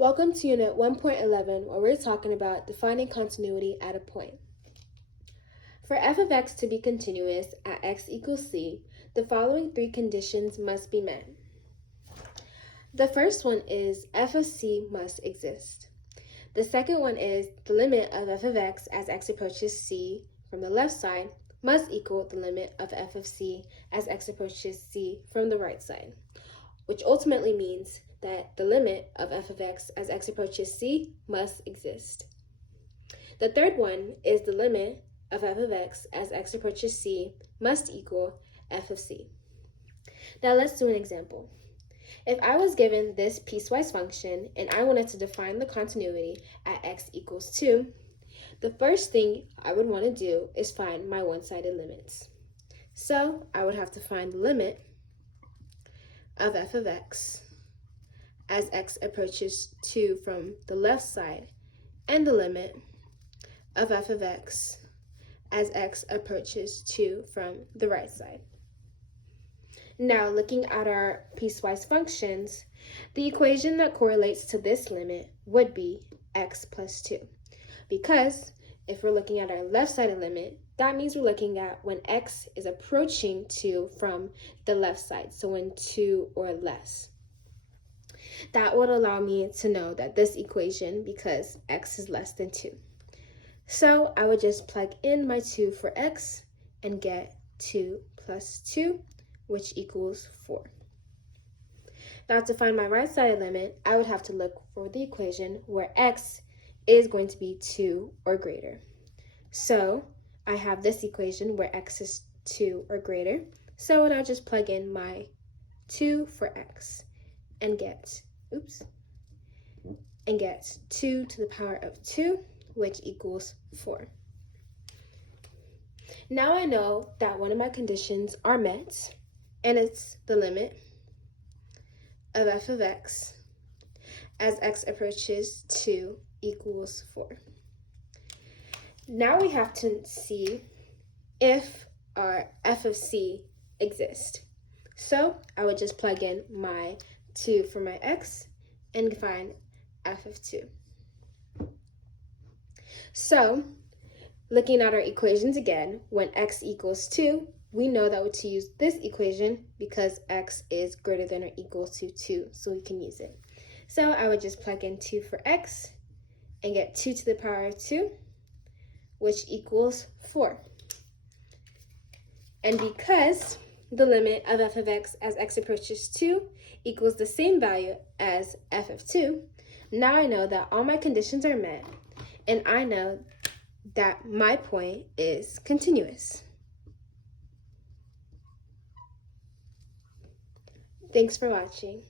Welcome to Unit 1.11, where we're talking about defining continuity at a point. For f of x to be continuous at x equals c, the following three conditions must be met. The first one is f of c must exist. The second one is the limit of f of x as x approaches c from the left side must equal the limit of f of c as x approaches c from the right side, which ultimately means that the limit of f of x as x approaches c must exist. The third one is the limit of f of x as x approaches c must equal f of c. Now let's do an example. If I was given this piecewise function and I wanted to define the continuity at x equals 2, the first thing I would want to do is find my one-sided limits. So I would have to find the limit of f of x as x approaches 2 from the left side and the limit of f of x as x approaches 2 from the right side. Now, looking at our piecewise functions, the equation that correlates to this limit would be x plus 2. Because if we're looking at our left-sided limit, that means we're looking at when x is approaching 2 from the left side, so when 2 or less. That would allow me to know that this equation, because x is less than 2. So I would just plug in my 2 for x and get 2 plus 2, which equals 4. Now to find my right-sided limit, I would have to look for the equation where x is going to be 2 or greater. So I have this equation where x is 2 or greater. So I'll just plug in my 2 for x and get 2 to the power of 2, which equals 4. Now I know that one of my conditions are met, and it's the limit of f of x as x approaches 2 equals 4. Now we have to see if our f of c exists. So I would just plug in my 2 for my x and find f of 2. So looking at our equations again, when x equals 2, we know that to use this equation because x is greater than or equal to 2, so we can use it. So I would just plug in 2 for x and get 2 to the power of 2, which equals 4. And because the limit of f of x as x approaches 2 equals the same value as f of 2, now I know that all my conditions are met, and I know that my point is continuous. Thanks for watching.